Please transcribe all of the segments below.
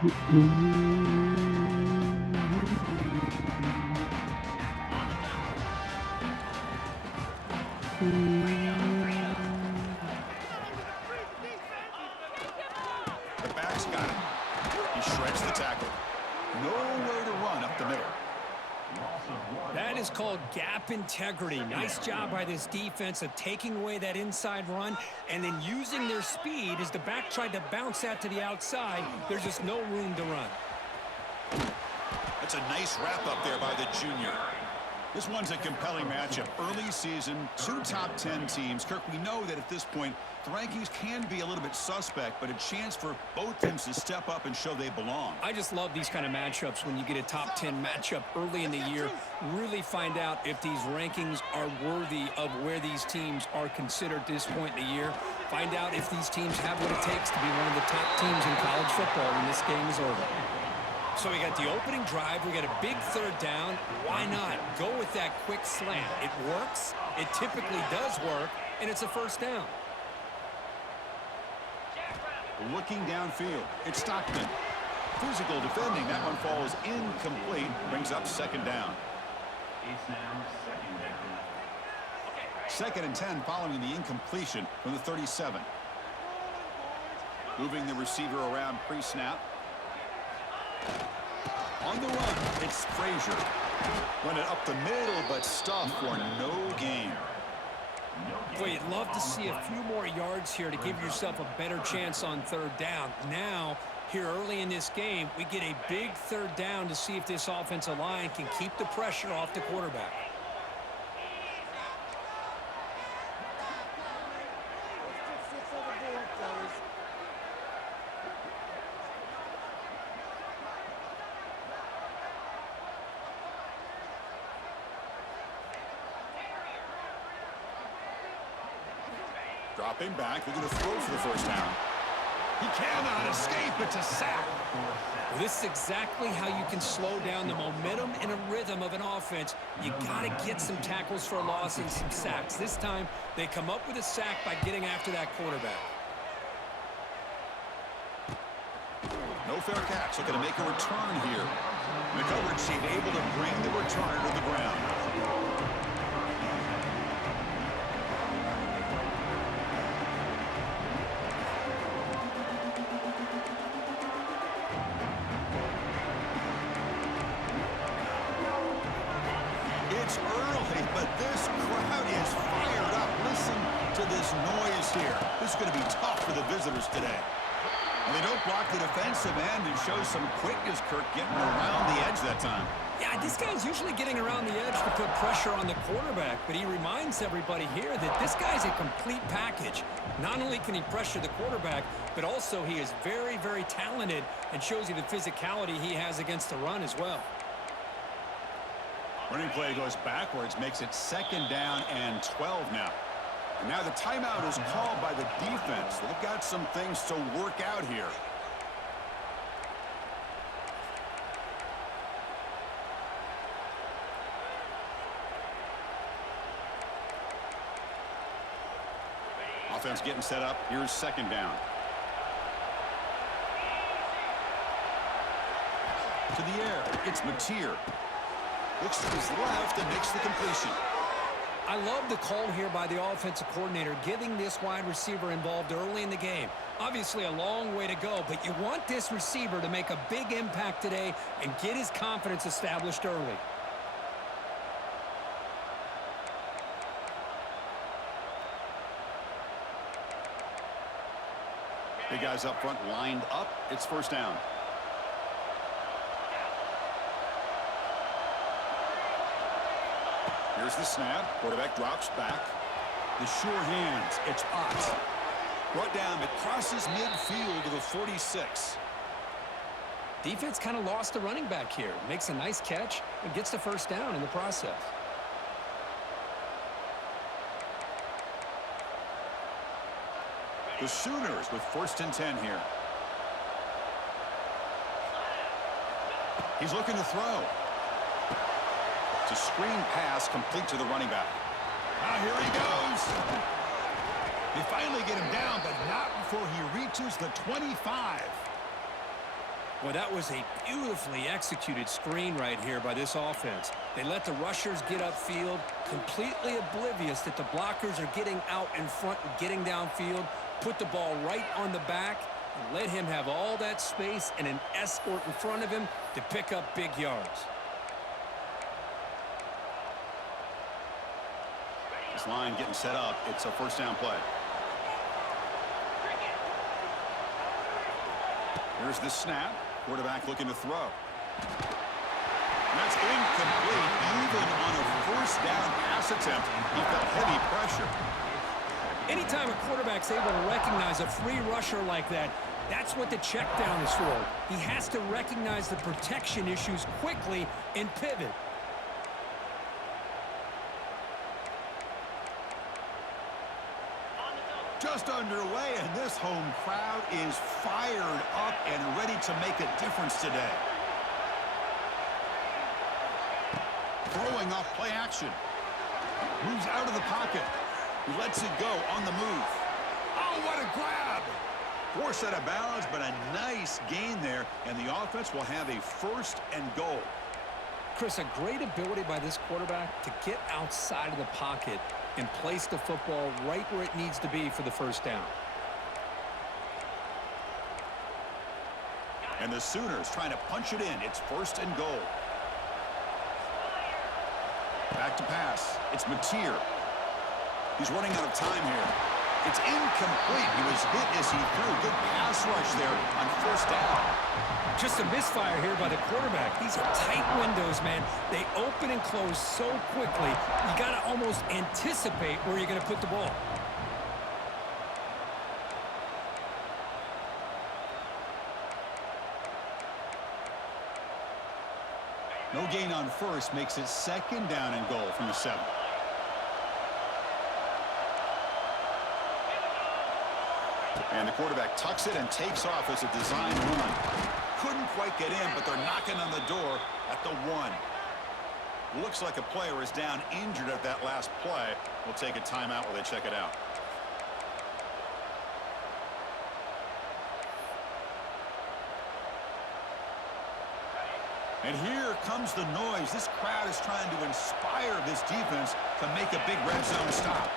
The back's got it. He shreds the tackle. Nowhere to run up the middle. That is called gap integrity. Nice job by this defense of taking away that inside run and then using their speed as the back tried to bounce that to the outside. There's just no room to run. That's a nice wrap up there by the junior. This one's a compelling matchup. Early season, two top 10 teams. Kirk, we know that at this point, the rankings can be a little bit suspect, but a chance for both teams to step up and show they belong. I just love these kind of matchups when you get a top 10 matchup early in the year. Really find out if these rankings are worthy of where these teams are considered at this point in the year. Find out if these teams have what it takes to be one of the top teams in college football when this game is over. So we got the opening drive. We got a big third down. Why not go with that quick slant? It works. It typically does work, and it's a first down. Looking downfield, it's Stockton. Physical defending. That one falls incomplete. Brings up second down. Second and 10 following the incompletion from the 37. Moving the receiver around pre-snap. On the run, it's Frazier. Run it up the middle, but stuffed for no gain. Boy, you'd love to see a few more yards here to give yourself a better chance on third down. Now, here early in this game, we get a big third down to see if this offensive line can keep the pressure off the quarterback. Dropping back, they're going to throw for the first down. He cannot escape. It's a sack. Well, this is exactly how you can slow down the momentum and a rhythm of an offense. You got to get some tackles for a loss and some sacks. This time, they come up with a sack by getting after that quarterback. No fair catch. Looking to make a return here. The coverage team able to bring the returner to the ground. It's early, but this crowd is fired up. Listen to this noise here. This is going to be tough for the visitors today. And they don't block the defensive end and show some quickness, Kirk, getting around the edge that time. Yeah, this guy's usually getting around the edge to put pressure on the quarterback, but he reminds everybody here that this guy's a complete package. Not only can he pressure the quarterback, but also he is very, very talented and shows you the physicality he has against the run as well. Running play goes backwards, makes it second down and 12 now. And now the timeout is called by the defense. They've got some things to work out here. Offense getting set up. Here's second down. To the air. It's Mateer. Looks to his left and makes the completion. I love the call here by the offensive coordinator, getting this wide receiver involved early in the game. Obviously a long way to go, but you want this receiver to make a big impact today and get his confidence established early. Big guys up front lined up. It's first down. Here's the snap. Quarterback drops back. The sure hands. It's Ott. Brought down. It crosses midfield to the 46. Defense kind of lost the running back here. Makes a nice catch and gets the first down in the process. The Sooners with first and 10 here. He's looking to throw. It's a screen pass complete to the running back. Here he goes. They finally get him down, but not before he reaches the 25. Well, that was a beautifully executed screen right here by this offense. They let the rushers get upfield, completely oblivious that the blockers are getting out in front and getting downfield, put the ball right on the back, and let him have all that space and an escort in front of him to pick up big yards. This line getting set up. It's a first down play. Here's the snap. Quarterback looking to throw. That's incomplete. Even on a first down pass attempt, he felt heavy pressure. Anytime a quarterback's able to recognize a free rusher like that, that's what the check down is for. He has to recognize the protection issues quickly and pivot. Just underway, and this home crowd is fired up and ready to make a difference today. Throwing off play action. Moves out of the pocket. He lets it go on the move. Oh, what a grab! Poor set of balance, but a nice gain there, and the offense will have a first and goal. Chris, a great ability by this quarterback to get outside of the pocket and place the football right where it needs to be for the first down. And the Sooners trying to punch it in. It's first and goal. Back to pass. It's Mateer. He's running out of time here. It's incomplete. He was hit as he threw. Good pass rush there on first down. Just a misfire here by the quarterback. These are tight windows, man. They open and close so quickly, you got to almost anticipate where you're going to put the ball. No gain on first makes it second down and goal from the 7. And the quarterback tucks it and takes off as a design run. Couldn't quite get in, but they're knocking on the door at the 1. Looks like a player is down injured at that last play. We'll take a timeout while they check it out. And here comes the noise. This crowd is trying to inspire this defense to make a big red zone stop.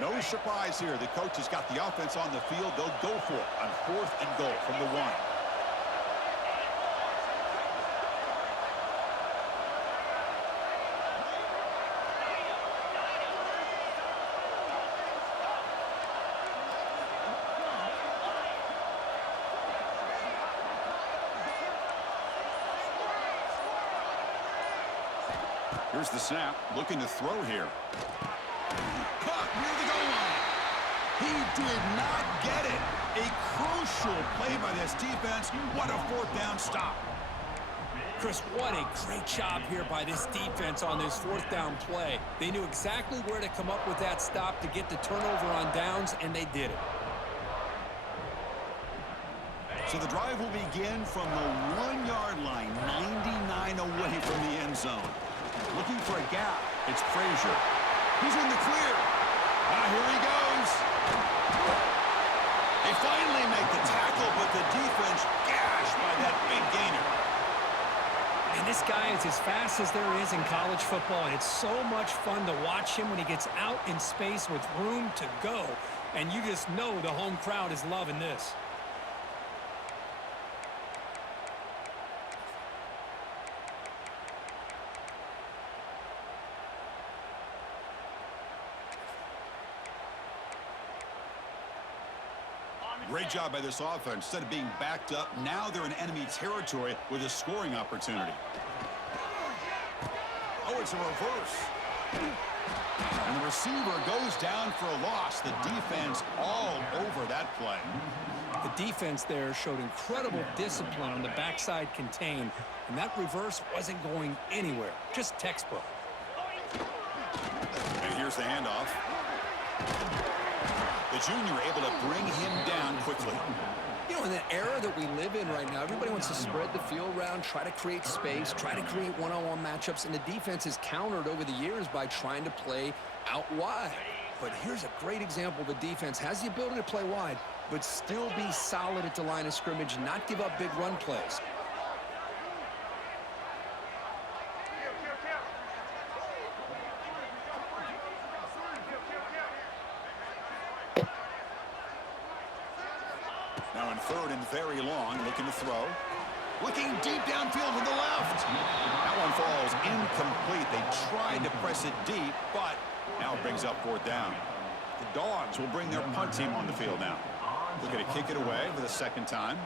No surprise here. The coach has got the offense on the field. They'll go for it on 4th and goal from the 1. Here's the snap. Looking to throw here. Near the goal line. He did not get it. A crucial play by this defense. What a 4th down stop. Chris, what a great job here by this defense on this 4th down play. They knew exactly where to come up with that stop to get the turnover on downs, and they did it. So the drive will begin from the 1-yard line, 99 away from the end zone. Looking for a gap. It's Frazier. He's in the clear. Here he goes. They finally make the tackle, but the defense gashed by that big gainer. And this guy is as fast as there is in college football, and it's so much fun to watch him when he gets out in space with room to go. And you just know the home crowd is loving this. Great job by this offense. Instead of being backed up, now they're in enemy territory with a scoring opportunity. Oh, it's a reverse. And the receiver goes down for a loss. The defense all over that play. The defense there showed incredible discipline on the backside contain, and that reverse wasn't going anywhere. Just textbook. And here's the handoff. The junior able to bring him down quickly. You know, in the era that we live in right now, everybody wants to spread the field around, try to create space, try to create one-on-one matchups, and the defense is countered over the years by trying to play out wide. But here's a great example. The defense has the ability to play wide, but still be solid at the line of scrimmage, not give up big run plays. Now in third and very long, looking to throw. Looking deep downfield to the left. That one falls incomplete. They tried to press it deep, but now it brings up fourth down. The Dogs will bring their punt team on the field now. Looking to kick it away for the second time.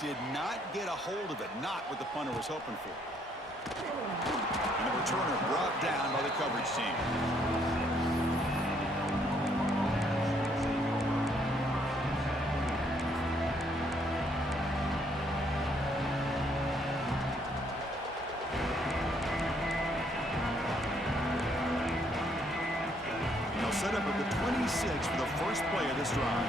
Did not get a hold of it. Not what the punter was hoping for. And the returner brought down by the coverage team. Set up at the 26 for the first play of this drive.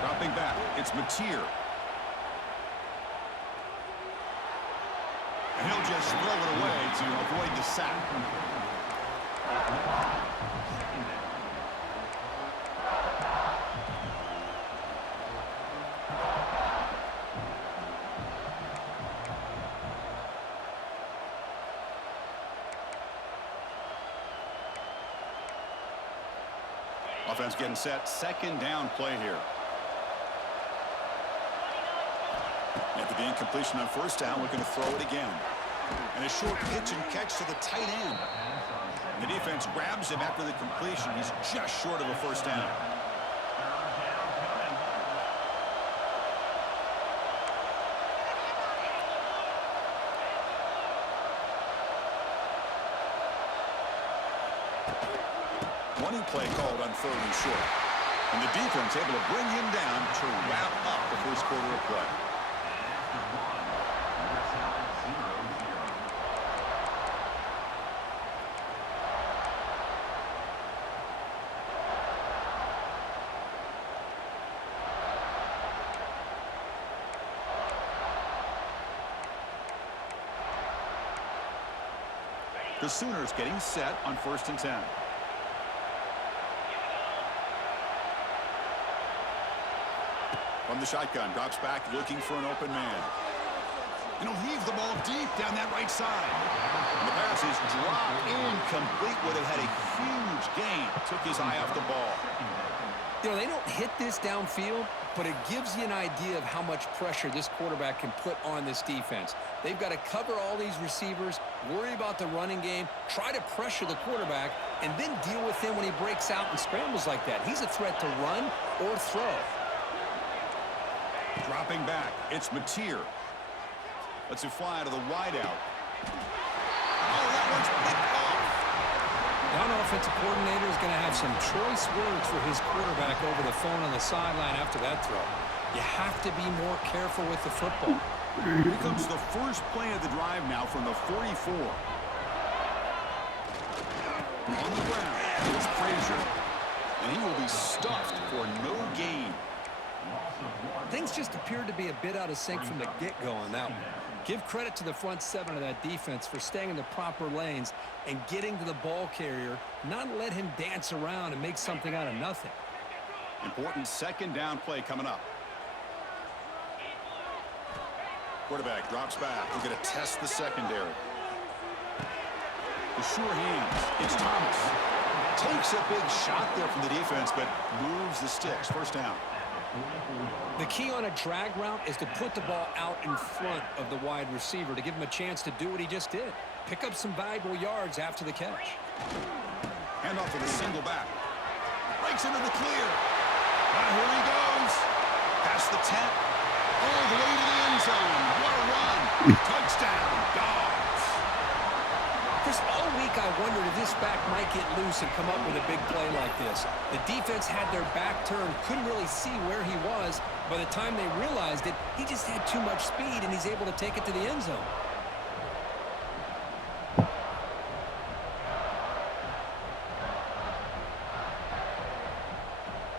Dropping back, it's Mateer. And he'll just throw it away to avoid the sack. Offense getting set. Second down play here. After the incompletion on first down, looking to throw it again. And a short pitch and catch to the tight end. The defense grabs him after the completion. He's just short of a first down. Running play called on third and short. And the defense able to bring him down to wrap up the first quarter of play. The Sooners getting set on 1st and 10. From the shotgun, drops back, looking for an open man. And he'll heave the ball deep down that right side. And the pass is dropped incomplete. Would have had a huge gain. Took his eye off the ball. You know, they don't hit this downfield, but it gives you an idea of how much pressure this quarterback can put on this defense. They've got to cover all these receivers, worry about the running game, try to pressure the quarterback, and then deal with him when he breaks out and scrambles like that. He's a threat to run or throw. Dropping back, it's Mateer. Lets it fly to the wideout. Oh, that one's picked off. Now an offensive coordinator is going to have some choice words for his quarterback over the phone on the sideline after that throw. You have to be more careful with the football. Here comes the first play of the drive now from the 44. On the ground, it's Frazier. And he will be stuffed for no gain. Things just appeared to be a bit out of sync from the get-go on that one. Give credit to the front seven of that defense for staying in the proper lanes and getting to the ball carrier, not let him dance around and make something out of nothing. Important second down play coming up. Quarterback drops back. We're going to test the secondary. The sure hands. It's Thomas. Takes a big shot there from the defense, but moves the sticks. First down. The key on a drag route is to put the ball out in front of the wide receiver to give him a chance to do what he just did. Pick up some valuable yards after the catch. Hand off to the single back. Breaks into the clear. Here he goes. Past the 10. All the way to the end zone. What a run. Touchdown, Dogs. Chris, all week I wondered if this back might get loose and come up with a big play like this. The defense had their back turned, couldn't really see where he was. By the time they realized it, he just had too much speed, and he's able to take it to the end zone.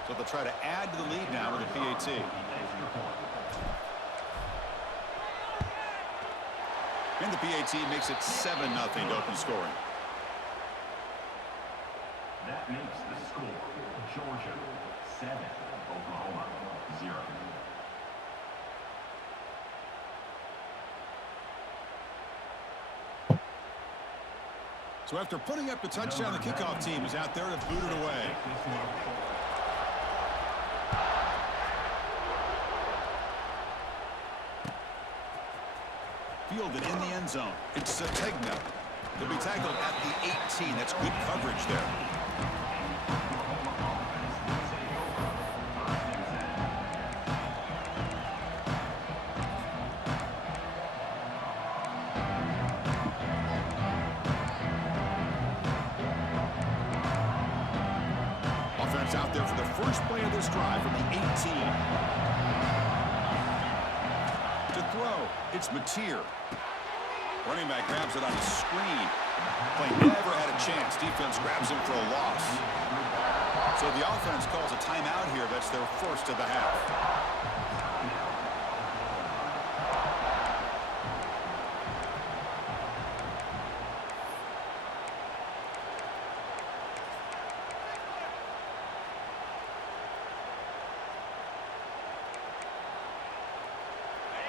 So they'll try to add to the lead now with a PAT. And the PAT makes it 7-0 to open scoring. That makes the score Georgia 7, Oklahoma 0. So after putting up a touchdown, the kickoff team is out there to boot it away. Fielded in the end zone. It's Tegna. He'll be tackled at the 18. That's good coverage there. Offense out there for the first play of this drive from the 18. To throw, it's Mateer. Running back grabs it on a screen. Play never had a chance. Defense grabs him for a loss. So the offense calls a timeout here. That's their first of the half.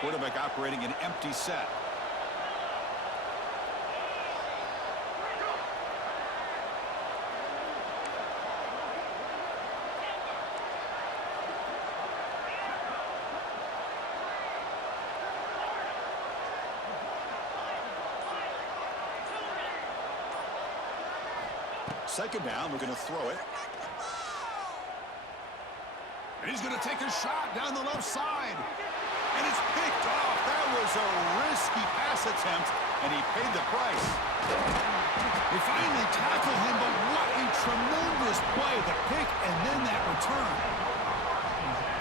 Quarterback operating an empty set. Second down, we're going to throw it. And he's going to take a shot down the left side. And it's picked off. That was a risky pass attempt, and he paid the price. They finally tackle him, but what a tremendous play. The pick and then that return.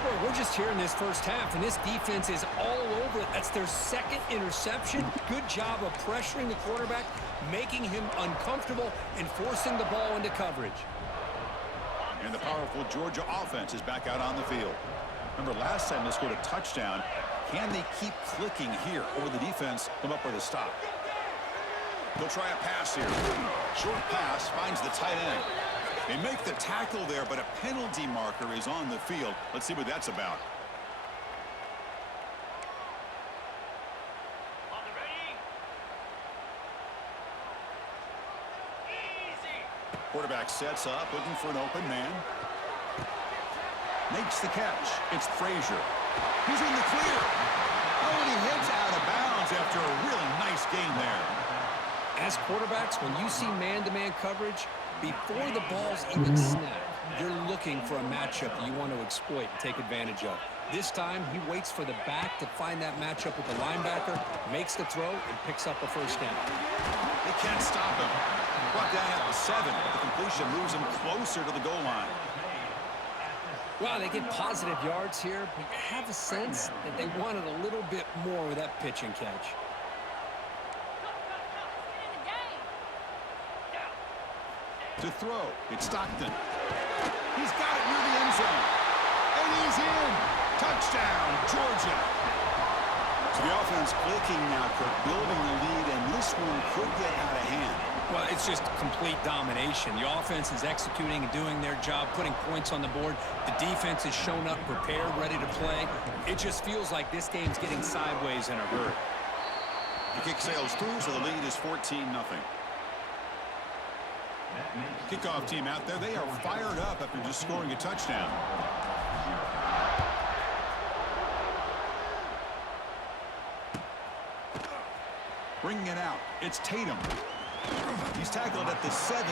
Well, we're just here in this first half, and this defense is all over it. That's their second interception. Good job of pressuring the quarterback, making him uncomfortable, and forcing the ball into coverage. And the powerful Georgia offense is back out on the field. Remember, last time they scored a touchdown. Can they keep clicking here, or will the defense come up with a stop? They'll try a pass here. Short pass finds the tight end. They make the tackle there, but a penalty marker is on the field. Let's see what that's about. Quarterback sets up, looking for an open man. Makes the catch. It's Frazier. He's in the clear. Oh, and he heads out of bounds after a really nice game there. As quarterbacks, when you see man-to-man coverage, before the ball's even snapped, you're looking for a matchup that you want to exploit and take advantage of. This time, he waits for the back to find that matchup with the linebacker, makes the throw, and picks up a first down. They can't stop him. Brought down at the 7, but the completion moves him closer to the goal line. Well, they get positive yards here, but you have a sense that they wanted a little bit more with that pitch and catch. To throw, it's Stockton. He's got it near the end zone. And he's in. Touchdown, Georgia. So the offense clicking now, Kirk, building the lead, and this one could get out of hand. Well, it's just complete domination. The offense is executing and doing their job, putting points on the board. The defense has shown up, prepared, ready to play. It just feels like this game's getting sideways in a hurry. The kick sails through, so the lead is 14-0. Kickoff team out there, they are fired up after just scoring a touchdown. Bringing it out, it's Tatum. He's tackled at the 17,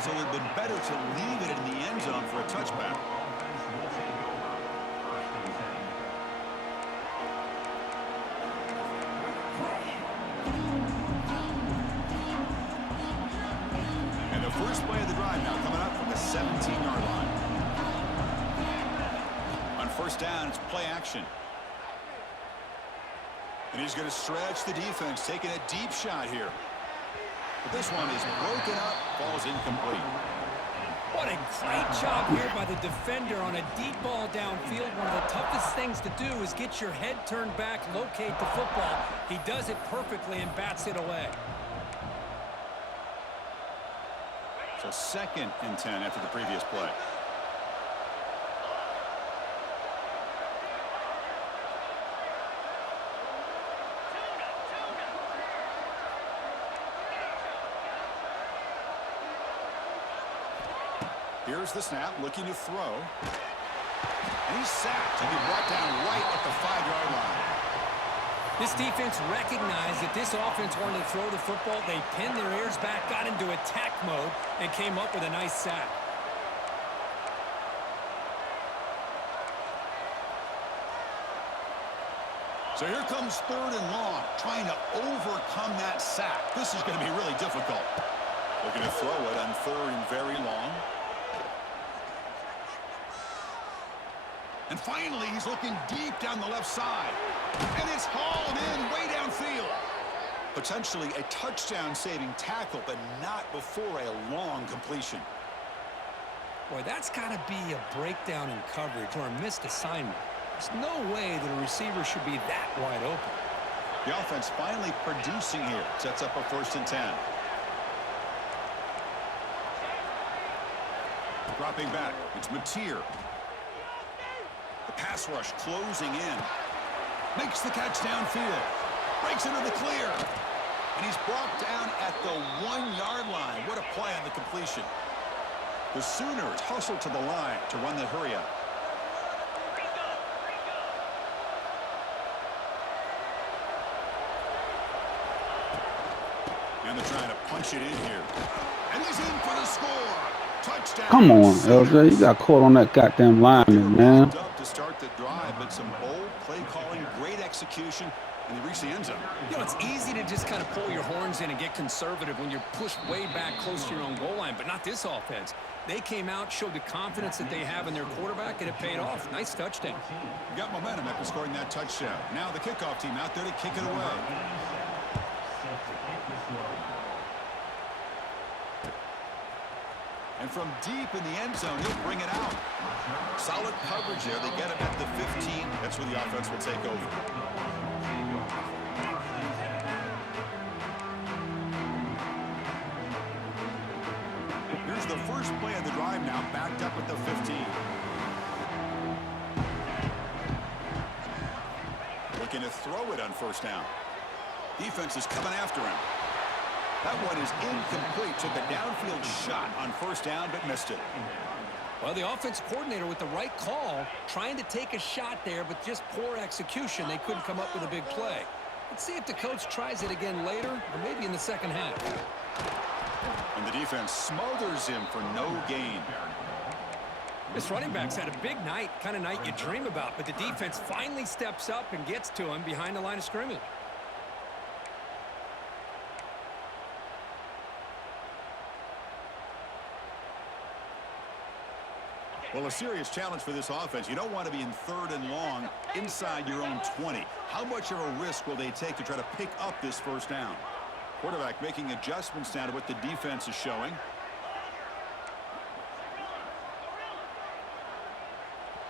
so it would have been better to leave it in the end zone for a touchback. First play of the drive now coming up from the 17-yard line. On first down, it's play action. And he's going to stretch the defense, taking a deep shot here. But this one is broken up, falls incomplete. What a great job here by the defender on a deep ball downfield. One of the toughest things to do is get your head turned back, locate the football. He does it perfectly and bats it away. So 2nd and 10 after the previous play. Here's the snap, looking to throw. And he's sacked and he brought down right at the 5-yard line. This defense recognized that this offense wanted to throw the football. They pinned their ears back, got into attack mode, and came up with a nice sack. So here comes 3rd and long, trying to overcome that sack. This is going to be really difficult. Looking to throw it on 3rd and very long. And finally, he's looking deep down the left side. And it's hauled in way downfield. Potentially a touchdown-saving tackle, but not before a long completion. Boy, that's got to be a breakdown in coverage or a missed assignment. There's no way that a receiver should be that wide open. The offense finally producing here. Sets up a 1st and 10. Dropping back, it's Mateer. The pass rush closing in. Makes the catch downfield. Breaks into the clear. And he's brought down at the 1-yard line. What a play on the completion. The Sooners hustle to the line to run the hurry up. And they're trying to punch it in here. And he's in for the score. Touchdown. Come on, LJ. You got caught on that goddamn lineman, man. Up to start the drive, but some bold play calling, great execution, and they reach the end zone. You know, it's easy to just kind of pull your horns in and get conservative when you're pushed way back close to your own goal line, but not this offense. They came out, showed the confidence that they have in their quarterback, and it paid off. Nice touchdown. Got momentum after scoring that touchdown. Now the kickoff team out there to kick it away. And from deep in the end zone, he'll bring it out. Solid coverage there. They get him at the 15. That's where the offense will take over. Here's the first play of the drive now, backed up at the 15. Looking to throw it on first down. Defense is coming after him. That one is incomplete. Took a downfield shot on first down, but missed it. Well, the offense coordinator with the right call, trying to take a shot there, but just poor execution. They couldn't come up with a big play. Let's see if the coach tries it again later, or maybe in the second half. And the defense smothers him for no gain. This running back's had a big night, kind of night you dream about, but the defense finally steps up and gets to him behind the line of scrimmage. Well, a serious challenge for this offense. You don't want to be in 3rd and long inside your own 20. How much of a risk will they take to try to pick up this first down? Quarterback making adjustments now to what the defense is showing.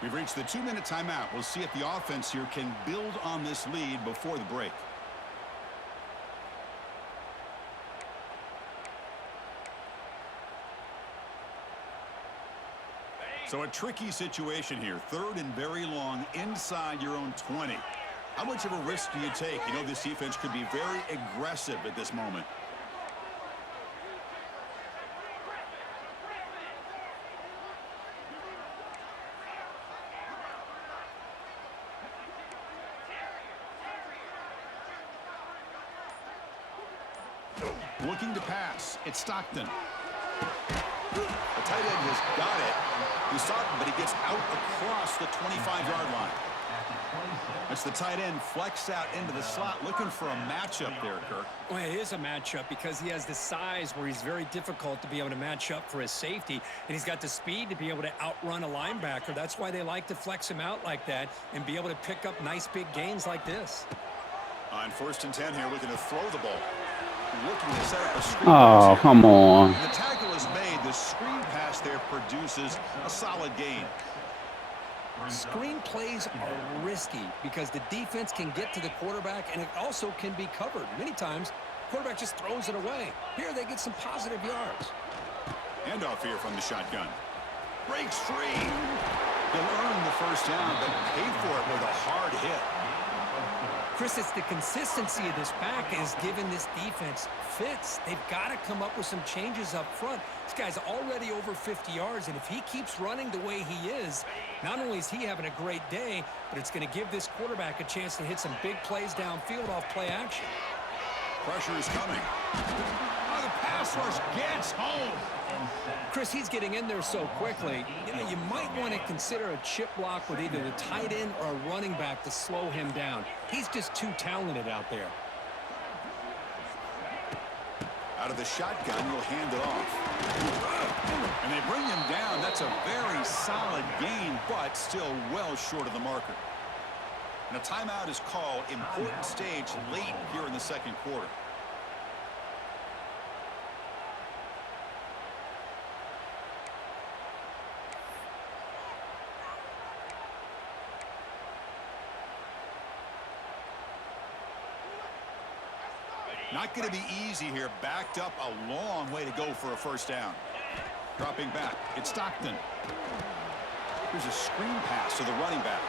We've reached the 2-minute timeout. We'll see if the offense here can build on this lead before the break. So a tricky situation here. 3rd and very long inside your own 20. How much of a risk do you take? You know this defense could be very aggressive at this moment. Looking to pass. It's Stockton. The tight end has got it. He's Stockton, but he gets out across the 25-yard line. It's the tight end flex out into the slot, looking for a matchup there, Kirk. Well, it is a matchup because he has the size where he's very difficult to be able to match up for his safety, and he's got the speed to be able to outrun a linebacker. That's why they like to flex him out like that and be able to pick up nice big gains like this. On 1st and 10 here, looking to throw the ball. Looking to set up a screen. Oh, come on. The tackle is made. The screen pass there produces a solid gain. Screen plays are risky because the defense can get to the quarterback, and it also can be covered. Many times, the quarterback just throws it away. Here, they get some positive yards. Handoff here from the shotgun. Breaks free. He'll earn the first down, but paid for it with a hard hit. Chris, it's the consistency of this back is giving this defense fits. They've got to come up with some changes up front. This guy's already over 50 yards, and if he keeps running the way he is, not only is he having a great day, but it's going to give this quarterback a chance to hit some big plays downfield off play action. Pressure is coming. Oh, the pass rush gets home. Chris, he's getting in there so quickly. You know, you might want to consider a chip block with either the tight end or a running back to slow him down. He's just too talented out there. Out of the shotgun, he'll hand it off. And they bring him down. That's a very solid gain, but still well short of the marker. And a timeout is called. Important stage late here in the second quarter. Not going to be easy here. Backed up a long way to go for a first down. Dropping back. It's Stockton. Here's a screen pass to the running back.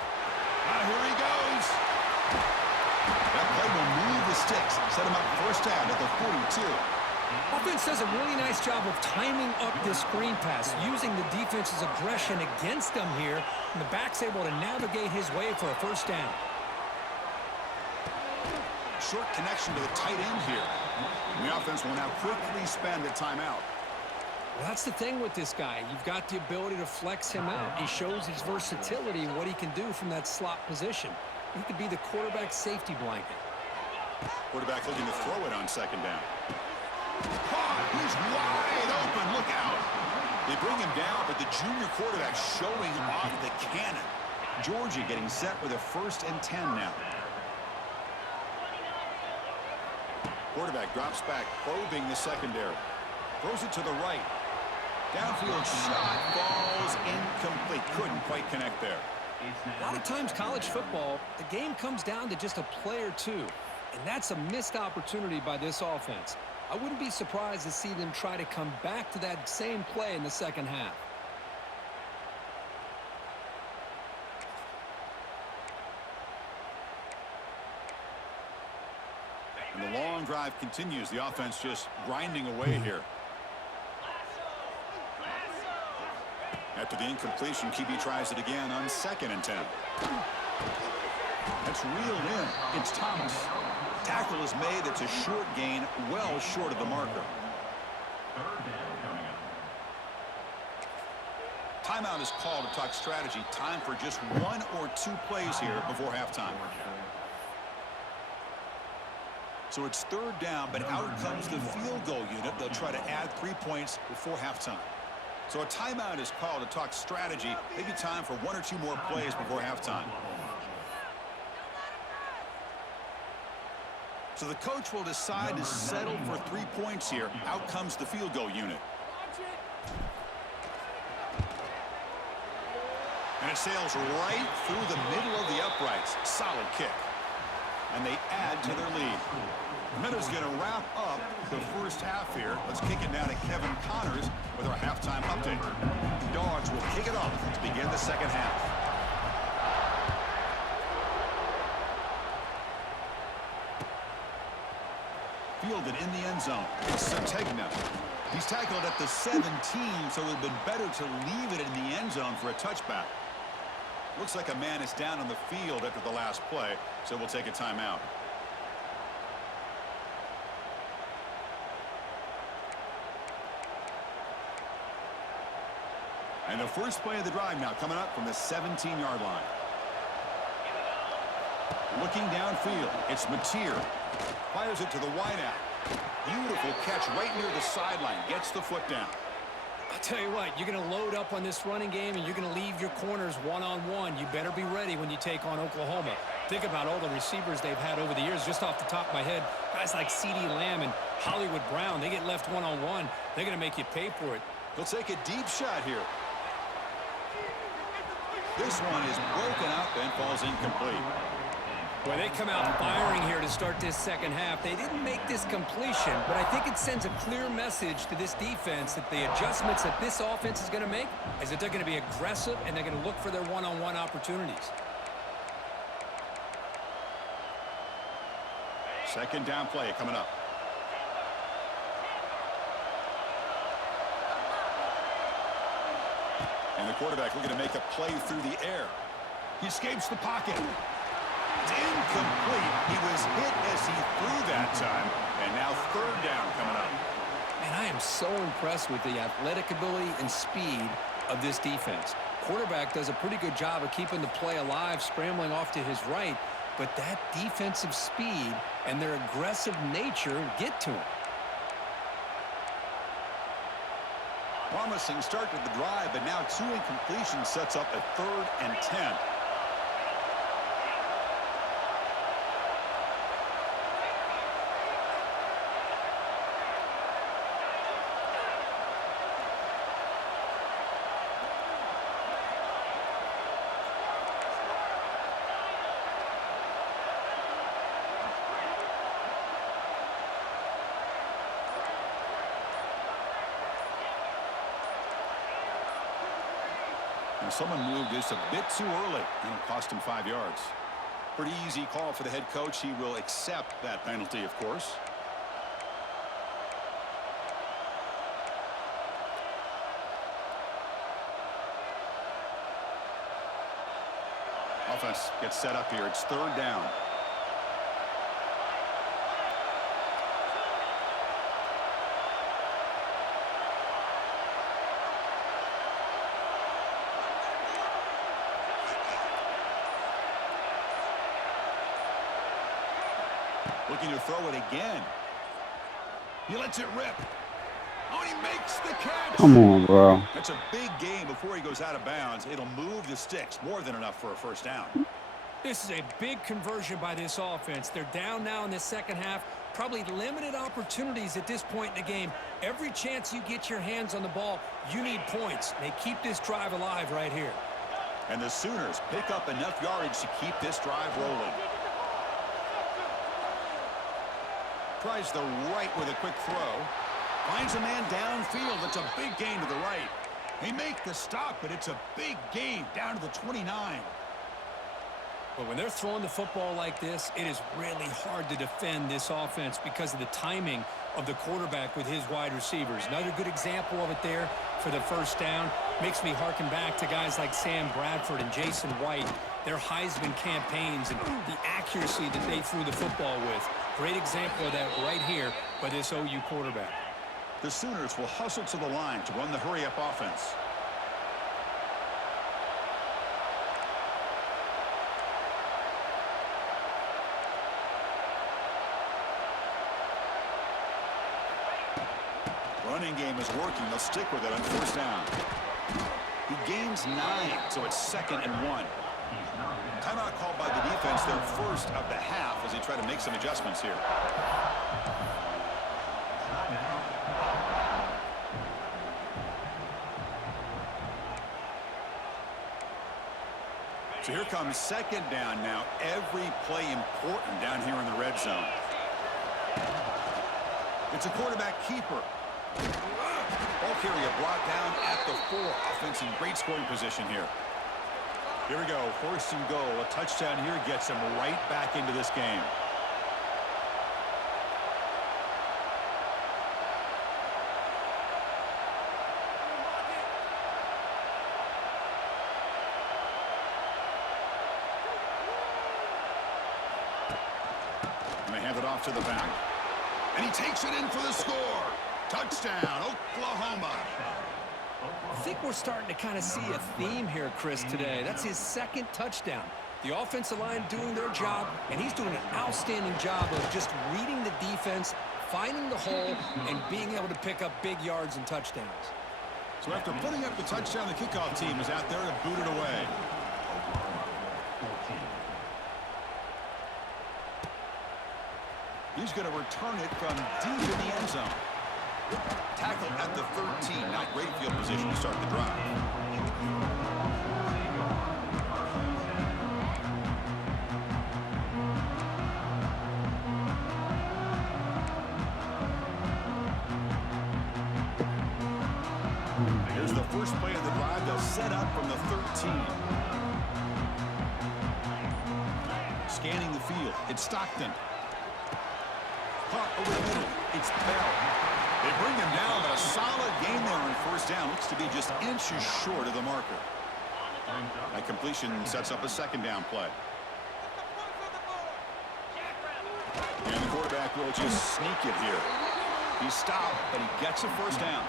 Here he goes. That play will move the sticks. Set him up first down at the 42. Offense does a really nice job of timing up this screen pass, using the defense's aggression against them here, and the back's able to navigate his way for a first down. Short connection to the tight end here. And the offense will now quickly spend a timeout. Well, that's the thing with this guy. You've got the ability to flex him out. He shows his versatility and what he can do from that slot position. He could be the quarterback safety blanket. Quarterback looking to throw it on second down. He's wide open. Look out. They bring him down, but the junior quarterback showing off the cannon. Georgia getting set with a 1st and 10 now. Quarterback drops back, probing the secondary. Throws it to the right. Downfield shot falls incomplete. Couldn't quite connect there. A lot of times college football, the game comes down to just a play or two. And that's a missed opportunity by this offense. I wouldn't be surprised to see them try to come back to that same play in the second half. And the long drive continues. The offense just grinding away here. After the incompletion, QB tries it again on 2nd and 10. That's reeled in. It's Thomas. Tackle is made. It's a short gain, well short of the marker. Timeout is called to talk strategy. Time for just 1 or 2 plays here before halftime. So it's 3rd down, but out comes the field goal unit. They'll try to add 3 points before halftime. So a timeout is called to talk strategy. Maybe time for 1 or 2 more plays before halftime. So the coach will decide to settle for 3 points here. Out comes the field goal unit. And it sails right through the middle of the uprights. Solid kick. And they add to their lead. Minnows going to wrap up the first half here. Let's kick it down to Kevin Connors with our halftime update. The Dogs will kick it off to begin the second half. Fielded in the end zone. Sategna. He's tackled at the 17, so it would have been better to leave it in the end zone for a touchback. Looks like a man is down on the field after the last play, so we'll take a timeout. And the first play of the drive now coming up from the 17-yard line. Looking downfield, it's Mateer. Fires it to the wideout. Beautiful catch right near the sideline. Gets the foot down. I'll tell you what, you're going to load up on this running game and you're going to leave your corners one-on-one. You better be ready when you take on Oklahoma. Think about all the receivers they've had over the years. Just off the top of my head, guys like CeeDee Lamb and Hollywood Brown, they get left one-on-one. They're going to make you pay for it. He'll take a deep shot here. This one is broken up and falls incomplete. Boy, they come out firing here to start this second half. They didn't make this completion, but I think it sends a clear message to this defense that the adjustments that this offense is going to make is that they're going to be aggressive and they're going to look for their one-on-one opportunities. Second down play coming up. And the quarterback looking to make a play through the air. He escapes the pocket. It's incomplete. He was hit as he threw that time. And now third down coming up. And I am so impressed with the athletic ability and speed of this defense. Quarterback does a pretty good job of keeping the play alive, scrambling off to his right. But that defensive speed and their aggressive nature get to him. Promising start to the drive, but now 2 incompletions sets up a 3rd and 10. Someone moved just a bit too early, and it cost him 5 yards. Pretty easy call for the head coach. He will accept that penalty, of course. Offense gets set up here. It's 3rd down. Looking to throw it again. He lets it rip. Oh, he makes the catch. Come on, bro. That's a big gain before he goes out of bounds. It'll move the sticks. More than enough for a first down. This is a big conversion by this offense. They're down now in the second half. Probably limited opportunities at this point in the game. Every chance you get your hands on the ball, you need points. They keep this drive alive right here. And the Sooners pick up enough yardage to keep this drive rolling. Tries the right with a quick throw. Finds a man downfield. It's a big gain to the right. They make the stop, but it's a big gain down to the 29. But when they're throwing the football like this, it is really hard to defend this offense because of the timing of the quarterback with his wide receivers. Another good example of it there for the first down. Makes me harken back to guys like Sam Bradford and Jason White, their Heisman campaigns and the accuracy that they threw the football with. Great example of that right here by this OU quarterback. The Sooners will hustle to the line to run the hurry-up offense. Running game is working. They'll stick with it on first down. He gains 9, so it's 2nd and 1. Timeout called by the defense, their first of the half, as they try to make some adjustments here. So here comes 2nd down now. Every play important down here in the red zone. It's a quarterback keeper. Ball carrier brought down at the 4. Offense in great scoring position here. Here we go. 1st and goal. A touchdown here gets them right back into this game. And they hand it off to the back. And he takes it in for the score. Touchdown, Oklahoma. I think we're starting to kind of see a theme here, Chris, today. That's his 2nd touchdown. The offensive line doing their job, and he's doing an outstanding job of just reading the defense, finding the hole, and being able to pick up big yards and touchdowns. So after putting up the touchdown, the kickoff team is out there to boot it away. He's going to return it from deep in the end zone. Tackle at the 13. Not great field position to start the drive. Here's the first play of the drive. They'll set up from the 13. Scanning the field. It's Stockton. Caught over the middle. It's Bell. They bring him down, but a solid gain there on first down. Looks to be just inches short of the marker. That completion sets up a second down play. And the quarterback will just sneak it here. He's stopped, but he gets a first down.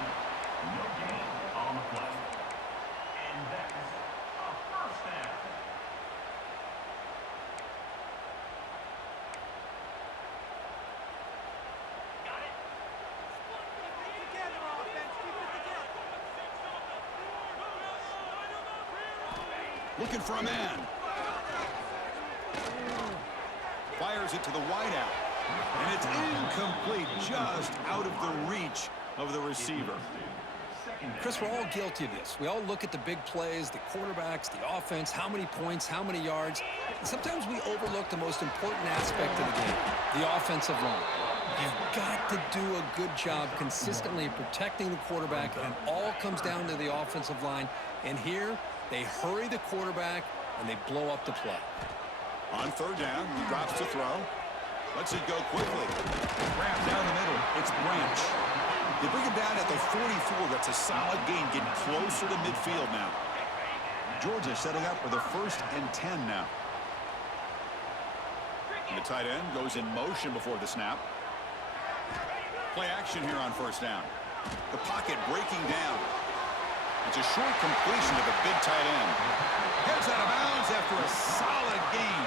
No gain on the play. And that's a first down. Looking for a man. Fires it to the wideout. And it's incomplete, just out of the reach of the receiver. Chris, we're all guilty of this. We all look at the big plays, the quarterbacks, the offense, how many points, how many yards. And sometimes we overlook the most important aspect of the game, the offensive line. You've got to do a good job consistently protecting the quarterback, and it all comes down to the offensive line. And here, they hurry the quarterback, and they blow up the play. On third down, he drops to throw. Lets it go quickly. Wrapped down the middle. It's Branch. They bring him down at the 44. That's a solid gain, getting closer to midfield now. Georgia setting up for the 1st and 10 now. And the tight end goes in motion before the snap. Play action here on first down. The pocket breaking down. It's a short completion to the big tight end. Heads out of bounds after a solid gain.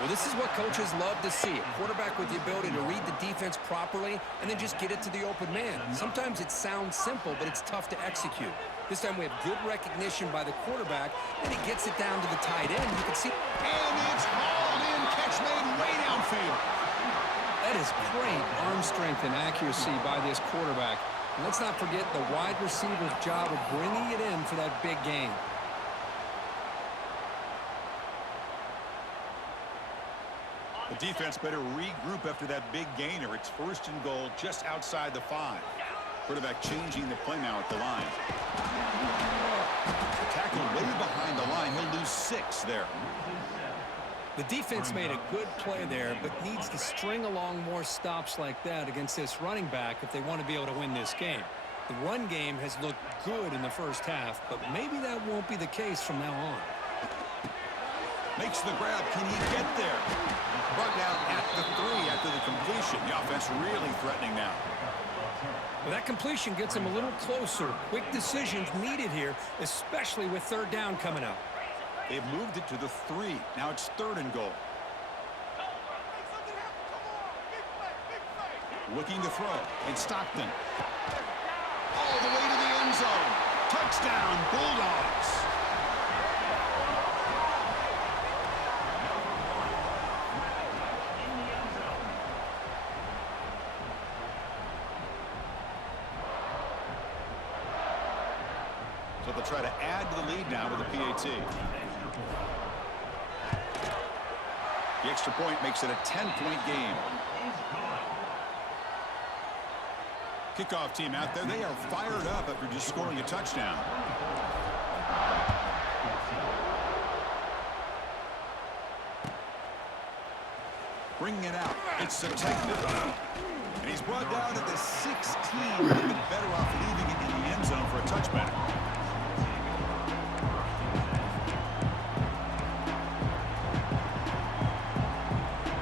Well, this is what coaches love to see. A quarterback with the ability to read the defense properly and then just get it to the open man. Sometimes it sounds simple, but it's tough to execute. This time we have good recognition by the quarterback, and he gets it down to the tight end. You can see. And it's hauled in. Catch made way downfield. That is great arm strength and accuracy by this quarterback. And let's not forget the wide receiver's job of bringing it in for that big gain. The defense better regroup after that big gainer. It's 1st and goal just outside the 5. Quarterback changing the play now at the line. Tackle way behind the line. He'll lose 6 there. The defense made a good play there, but needs to string along more stops like that against this running back if they want to be able to win this game. The run game has looked good in the first half, but maybe that won't be the case from now on. Makes the grab. Can he get there? Brought down at the 3 after the completion. The offense really threatening now. Well, that completion gets him a little closer. Quick decisions needed here, especially with third down coming up. They've moved it to the 3. Now it's 3rd and goal. Looking to throw. And Stockton. All the way to the end zone. Touchdown, Bulldogs. So they'll try to add to the lead now with a PAT. The extra point makes it a 10-point game. Kickoff team out there. They are fired up after just scoring a touchdown. Bringing it out. It's the technical. And he's brought down at the 16. Would have been better off leaving it in the end zone for a touchback.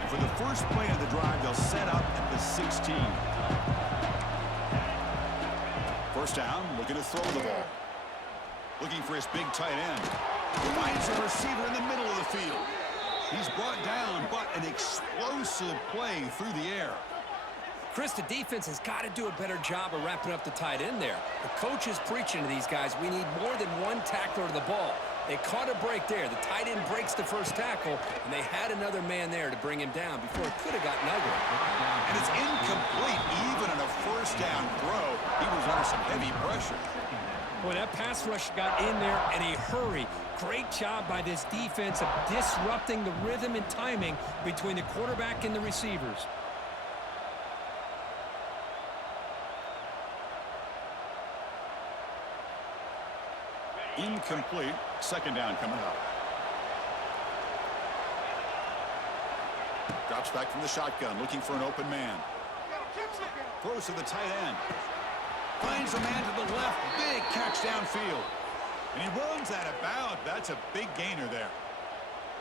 And for the first play of the drive, they'll set up at the 16. First down, looking to throw the ball. Looking for his big tight end. Finds a receiver in the middle of the field. He's brought down, but an explosive play through the air. Chris, the defense has got to do a better job of wrapping up the tight end there. The coach is preaching to these guys, we need more than one tackler to the ball. They caught a break there. The tight end breaks the first tackle, and they had another man there to bring him down before it could have gotten ugly. And it's incomplete, even on a first down throw. He was under some heavy pressure. Boy, that pass rush got in there in a hurry. Great job by this defense of disrupting the rhythm and timing between the quarterback and the receivers. Incomplete. Second down coming up. Drops back from the shotgun, looking for an open man. Throws to the tight end. Finds a man to the left. Big catch downfield. And he runs that about. That's a big gainer there.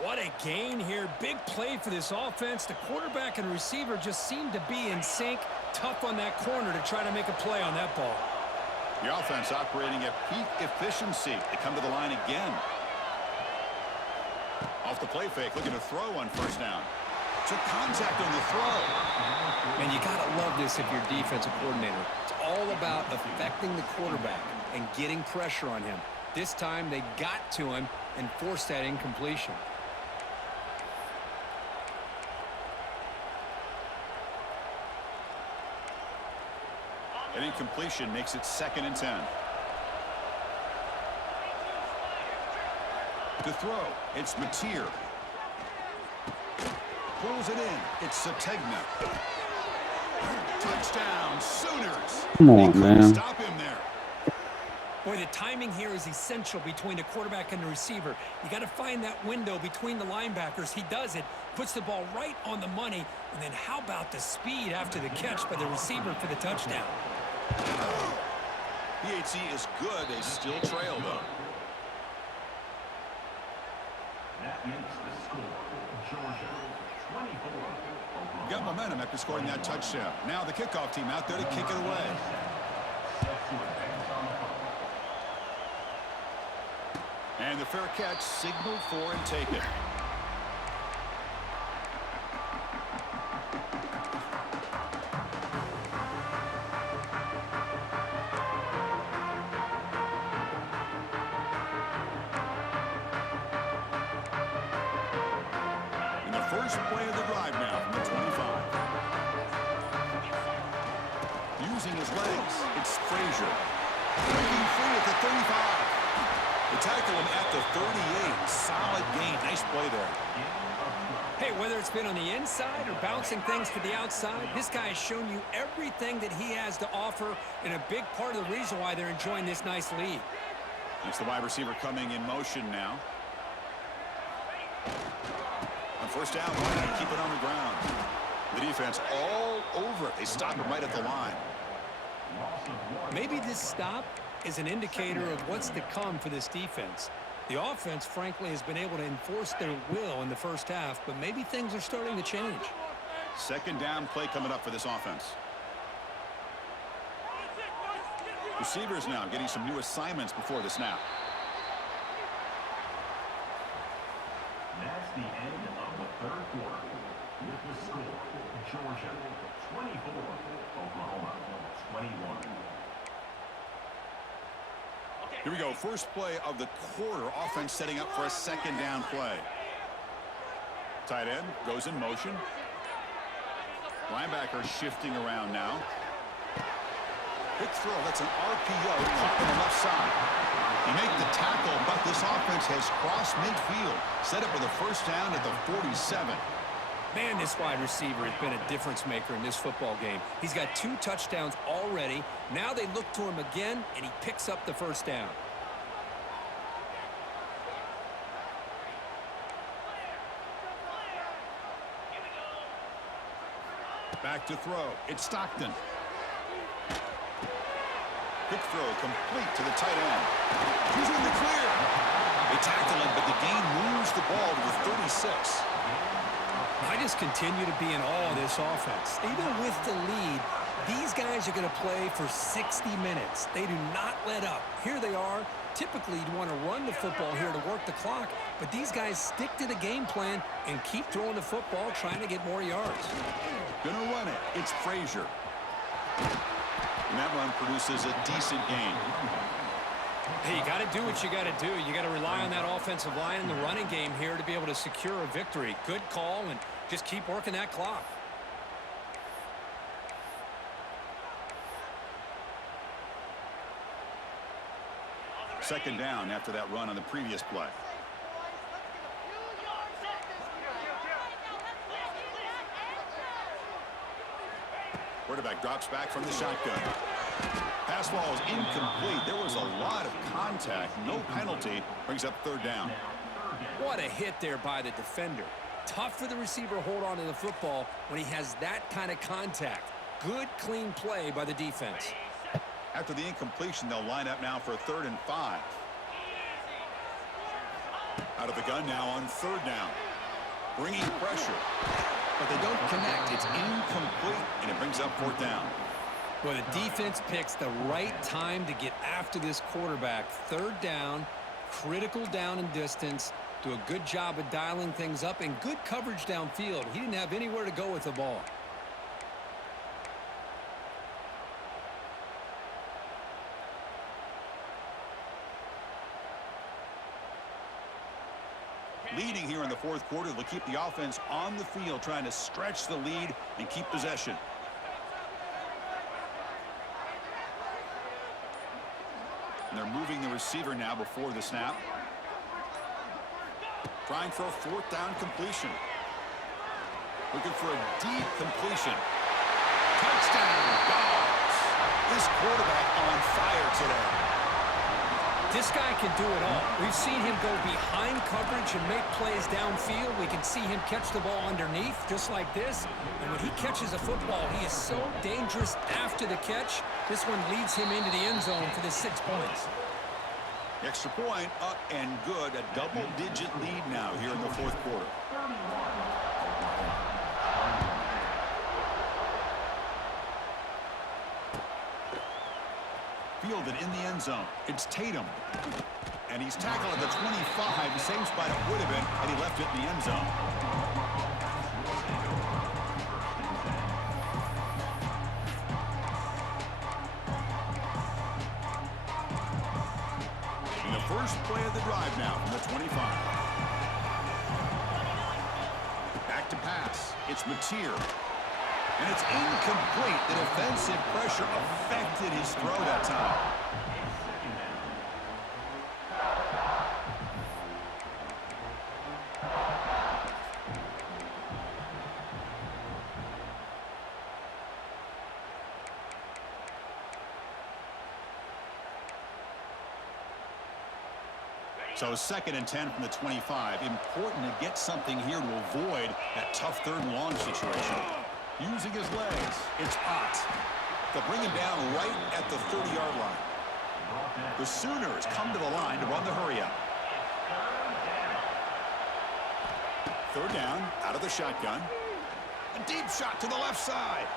What a gain here. Big play for this offense. The quarterback and receiver just seem to be in sync. Tough on that corner to try to make a play on that ball. The offense operating at peak efficiency. They come to the line again. Off the play fake, looking to throw on first down. Took contact on the throw. And you got to love this if you're a defensive coordinator. It's all about affecting the quarterback and getting pressure on him. This time they got to him and forced that incompletion. An incompletion makes it 2nd and 10. To throw, it's Mateer. Pulls it in. It's Sategna. Touchdown, Sooners. Come on, man. Stop him there. Boy, the timing here is essential between the quarterback and the receiver. You got to find that window between the linebackers. He does it, puts the ball right on the money, and then how about the speed after the catch by the receiver for the touchdown? PHC is good. They still trail, though. That makes the score. Georgia 24. Got momentum after scoring that touchdown. Now the kickoff team out there to kick it away. Set to advance on the front. And the fair catch signaled for and taken. First play of the drive now from the 25. Using his legs, it's Frazier. Breaking free at the 35. They tackle him at the 38. Solid gain. Nice play there. Hey, whether it's been on the inside or bouncing things to the outside, this guy has shown you everything that he has to offer, and a big part of the reason why they're enjoying this nice lead. It's the wide receiver coming in motion now. On first down, why not keep it on the ground? The defense all over it. They stop him right at the line. Maybe this stop is an indicator of what's to come for this defense. The offense, frankly, has been able to enforce their will in the first half, but maybe things are starting to change. Second down play coming up for this offense. Receivers now getting some new assignments before the snap. That's the end of the third quarter. With the score, Georgia 24, Oklahoma 21. Here we go. First play of the quarter. Offense setting up for a second down play. Tight end goes in motion. Linebacker shifting around now. Quick throw. That's an RPO caught on the left side. You make the tackle, but this offense has crossed midfield. Set up with a first down at the 47. Man, this wide receiver has been a difference maker in this football game. He's got 2 touchdowns already. Now they look to him again, and he picks up the first down. Back to throw. It's Stockton. Quick throw complete to the tight end. He's in the clear. They tackle him, but the gain moves the ball to the 36. I just continue to be in awe of this offense. Even with the lead, these guys are going to play for 60 minutes. They do not let up. Here they are, Typically, you'd want to run the football here to work the clock, but these guys stick to the game plan and keep throwing the football, trying to get more yards. Gonna run it. It's Frazier. And that run produces a decent gain. Hey, you got to do what you got to do. You got to rely on that offensive line in the running game here to be able to secure a victory. Good call, and just keep working that clock. Second down after that run on the previous play. Quarterback drops back from the shotgun. Pass ball is incomplete. There was a lot of contact. No penalty. Brings up third down. What a hit there by the defender. Tough for the receiver to hold on to the football when he has that kind of contact. Good, clean play by the defense. After the incompletion, they'll line up now for 3rd and 5. Out of the gun now on 3rd down. Bringing pressure. But they don't connect. It's incomplete, and it brings up 4th down. Well, the defense picks the right time to get after this quarterback. 3rd down, critical down and distance. Do a good job of dialing things up and good coverage downfield. He didn't have anywhere to go with the ball. Leading here in the 4th quarter, they'll keep the offense on the field, trying to stretch the lead and keep possession. And they're moving the receiver now before the snap. Trying for a 4th down completion. Looking for a deep completion. Touchdown, Dogs. This quarterback on fire today. This guy can do it all. We've seen him go behind coverage and make plays downfield. We can see him catch the ball underneath, just like this. And when he catches a football, he is so dangerous after the catch. This one leads him into the end zone for the 6 points. Extra point up and good. A double-digit lead now here in the 4th quarter. Fielded in the end zone. It's Tatum. And he's tackled at the 25. The same spot it would have been had he left it in the end zone. And the first play of the drive now from the 25. Back to pass. It's Mateer. And it's incomplete. The defensive pressure affected his throw that time. So 2nd and 10 from the 25. Important to get something here to avoid that tough 3rd and long situation. Using his legs, it's Ott. They'll bring him down right at the 30-yard line. The Sooners come to the line to run the hurry-up. 3rd down, out of the shotgun. A deep shot to the left side.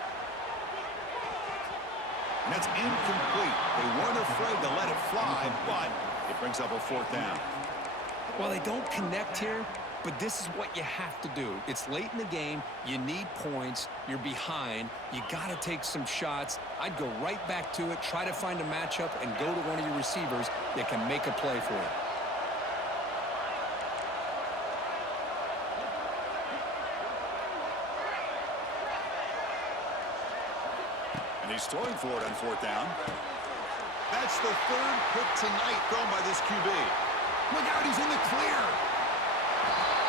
And that's incomplete. They weren't afraid to let it fly, but it brings up a 4th down. Well, they don't connect here, but this is what you have to do. It's late in the game. You need points. You're behind. You got to take some shots. I'd go right back to it, try to find a matchup, and go to one of your receivers that can make a play for you. And he's throwing for it on 4th down. That's the 3rd pick tonight thrown by this QB. Look out, he's in the clear.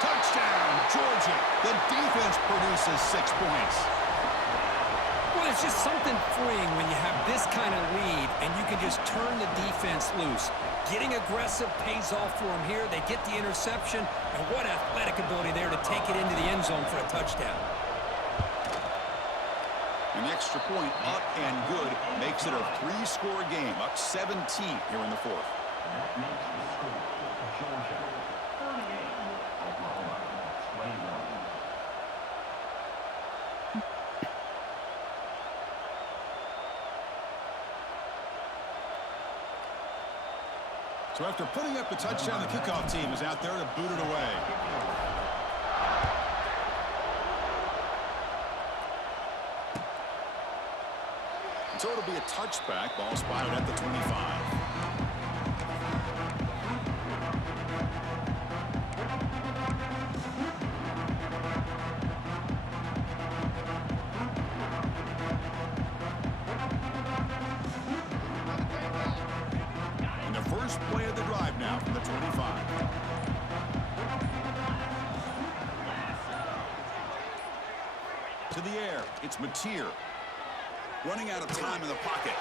Touchdown, Georgia. The defense produces 6 points. Well, it's just something freeing when you have this kind of lead and you can just turn the defense loose. Getting aggressive pays off for them here. They get the interception, and what athletic ability there to take it into the end zone for a touchdown. An extra point up and good makes it a 3-score game, up 17 here in the 4th. That makes the score Georgia 38, Oklahoma 21. So after putting up the touchdown, the kickoff team is out there to boot it away. So it'll be a touchback. Ball spotted at the 25. And the first play of the drive now from the 25. To the air, it's Mateer. Running out of time in the pocket.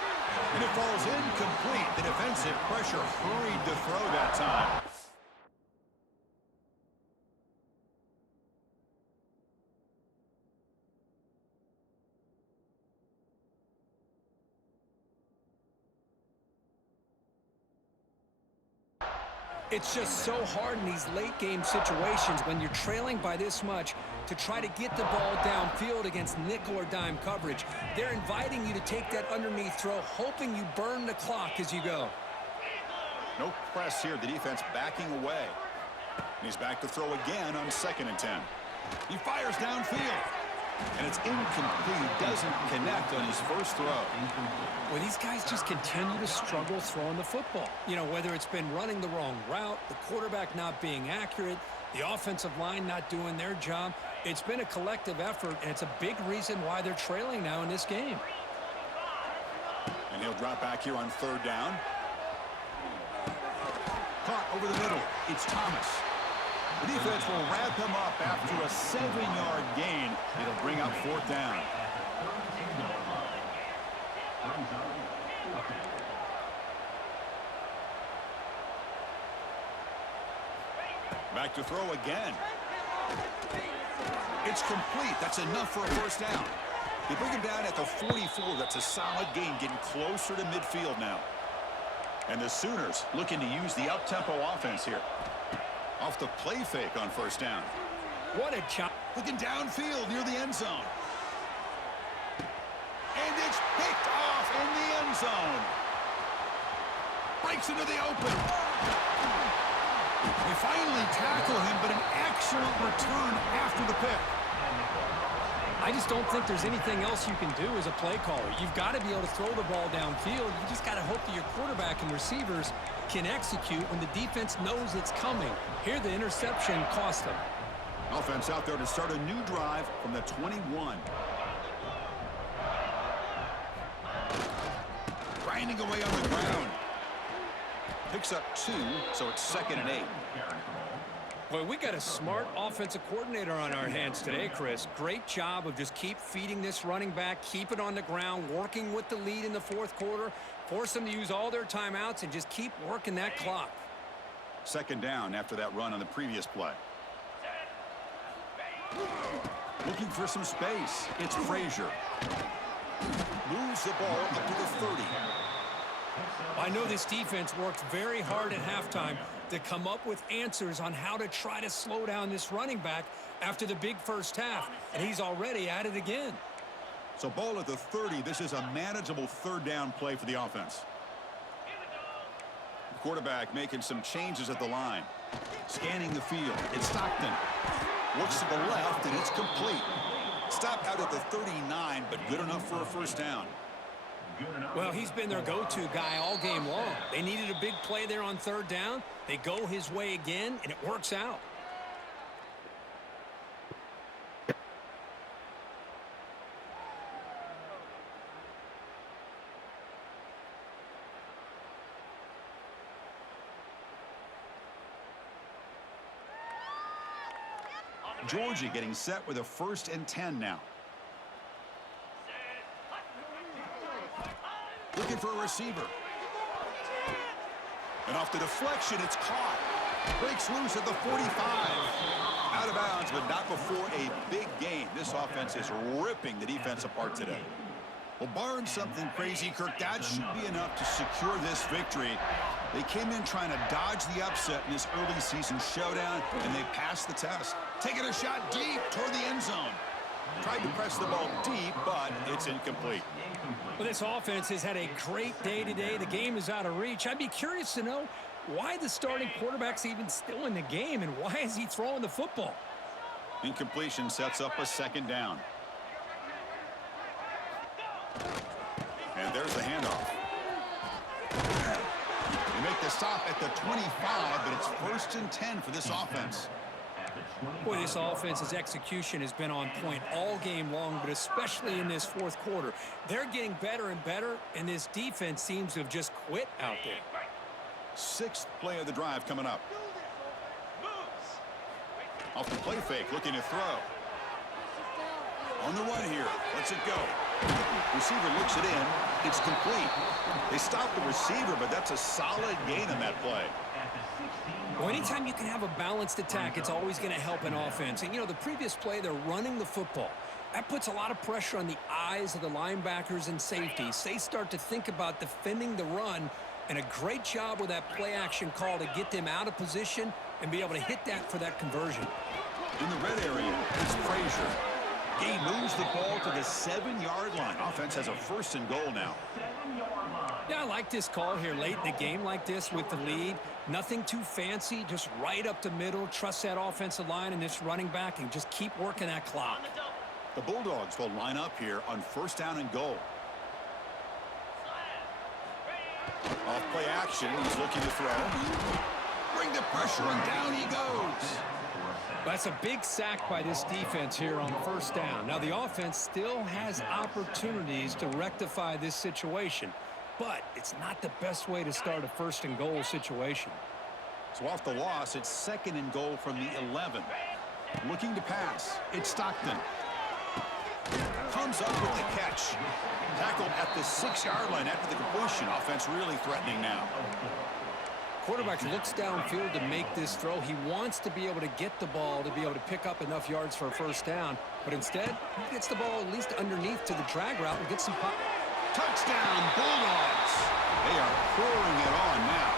And it falls incomplete. The defensive pressure hurried to throw that time. It's just so hard in these late game situations when you're trailing by this much to try to get the ball downfield against nickel or dime coverage. They're inviting you to take that underneath throw, hoping you burn the clock as you go. No press here. The defense backing away. And he's back to throw again on 2nd and 10. He fires downfield. And it's incomplete. He doesn't connect on his first throw. Well, these guys just continue to struggle throwing the football. You know, whether it's been running the wrong route, the quarterback not being accurate, the offensive line not doing their job. It's been a collective effort, and it's a big reason why they're trailing now in this game. And he'll drop back here on 3rd down. Caught over the middle. It's Thomas. The defense will wrap him up after a 7-yard gain. It'll bring up 4th down. Back to throw again. It's complete. That's enough for a first down. They bring him down at the 44. That's a solid gain, getting closer to midfield now. And the Sooners looking to use the up-tempo offense here. Off the play fake on 1st down. What a chop. Looking downfield near the end zone. And it's picked off in the end zone. Breaks into the open. They finally tackle him, but an excellent return after the pick. I just don't think there's anything else you can do as a play caller. You've got to be able to throw the ball downfield. You just got to hope that your quarterback and receivers can execute when the defense knows it's coming. Here, the interception cost them. Offense out there to start a new drive from the 21. Grinding away on the ground. Picks up 2, so it's 2nd and 8. Well, we got a smart offensive coordinator on our hands today, Chris. Great job of just keep feeding this running back, keep it on the ground, working with the lead in the 4th quarter, force them to use all their timeouts, and just keep working that clock. 2nd down after that run on the previous play. Looking for some space. It's Frazier. Moves the ball up to the 30. I know this defense worked very hard at halftime to come up with answers on how to try to slow down this running back after the big first half, and he's already at it again. So ball at the 30. This is a manageable 3rd down play for the offense. The quarterback making some changes at the line. Scanning the field. It's Stockton. Looks to the left, and it's complete. Stopped out at the 39, but good enough for a first down. Well, he's been their go-to guy all game long. They needed a big play there on 3rd down. They go his way again, and it works out. Georgia getting set with a 1st and 10 now. Looking for a receiver. And off the deflection, it's caught. Breaks loose at the 45. Out of bounds, but not before a big gain. This offense is ripping the defense apart today. Well, barring something crazy, Kirk, that should be enough to secure this victory. They came in trying to dodge the upset in this early season showdown, and they passed the test. Taking a shot deep toward the end zone. Tried to press the ball deep, but it's incomplete. Well, this offense has had a great day today. The game is out of reach. I'd be curious to know why the starting quarterback's even still in the game, and why is he throwing the football? Incompletion sets up a second down. And there's the handoff. They make the stop at the 25, but it's 1st and 10 for this offense. Boy, this offense's execution has been on point all game long, but especially in this fourth quarter. They're getting better and better, and this defense seems to have just quit out there. 6th play of the drive coming up. Off the play fake, looking to throw. On the run here, lets it go. Receiver looks it in. It's complete. They stopped the receiver, but that's a solid gain on that play. Well, anytime you can have a balanced attack, it's always going to help an offense. And, you know, the previous play, they're running the football. That puts a lot of pressure on the eyes of the linebackers and safeties. They start to think about defending the run, and a great job with that play action call to get them out of position and be able to hit that for that conversion. In the red area, it's Frazier. He moves the ball to the 7-yard line. Offense has a 1st and goal now. Yeah, I like this call here late in the game like this with the lead. Nothing too fancy, just right up the middle. Trust that offensive line and this running back and just keep working that clock. The Bulldogs will line up here on 1st down and goal. Off play action, he's looking to throw. Bring the pressure and down he goes. That's a big sack by this defense here on 1st down. Now, the offense still has opportunities to rectify this situation, but it's not the best way to start a 1st and goal situation. So off the loss, it's 2nd and goal from the 11. Looking to pass, it's Stockton. Comes up with the catch. Tackled at the 6-yard line after the completion. Offense really threatening now. Quarterback looks downfield to make this throw. He wants to be able to get the ball to be able to pick up enough yards for a 1st down, but instead, he gets the ball at least underneath to the drag route and gets some pop. Touchdown, Bulldogs. They are pouring it on now.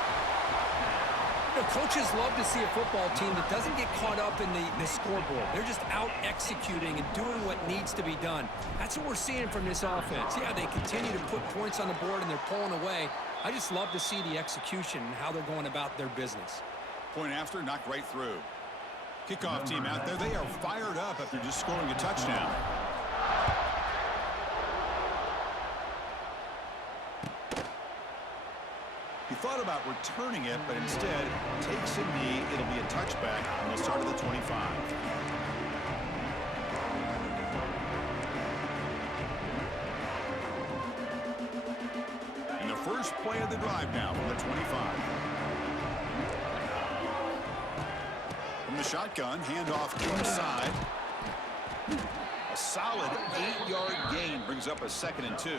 You know, coaches love to see a football team that doesn't get caught up in the scoreboard. They're just out executing and doing what needs to be done. That's what we're seeing from this offense. Yeah, they continue to put points on the board and they're pulling away. I just love to see the execution and how they're going about their business. Point after, knocked right through. Kickoff team out there. They are fired up after just scoring a touchdown. He thought about returning it, but instead takes a knee. It'll be a touchback, and they'll start at the 25. And the first play of the drive now from the 25. From the shotgun, handoff inside. A solid 8-yard gain brings up a 2nd and 2.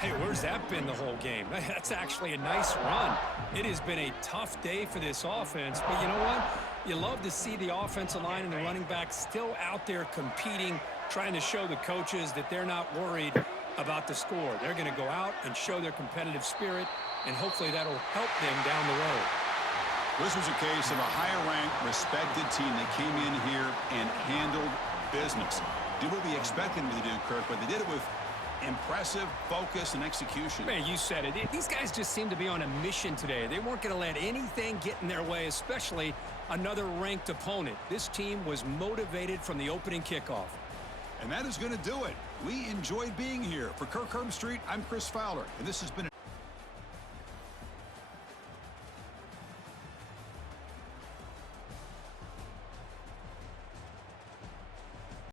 Hey, where's that been the whole game? That's actually a nice run. It has been a tough day for this offense, but you know what? You love to see the offensive line and the running back still out there competing, trying to show the coaches that they're not worried about the score. They're going to go out and show their competitive spirit, and hopefully that'll help them down the road. This was a case of a higher-ranked, respected team that came in here and handled business. Did what we expected them to do, Kirk, but they did it with impressive focus and execution. Man, you said it. These guys just seem to be on a mission today. They weren't going to let anything get in their way, especially another ranked opponent. This team was motivated from the opening kickoff. And that is going to do it. We enjoyed being here. For Kirk Herbstreit, I'm Chris Fowler, and this has been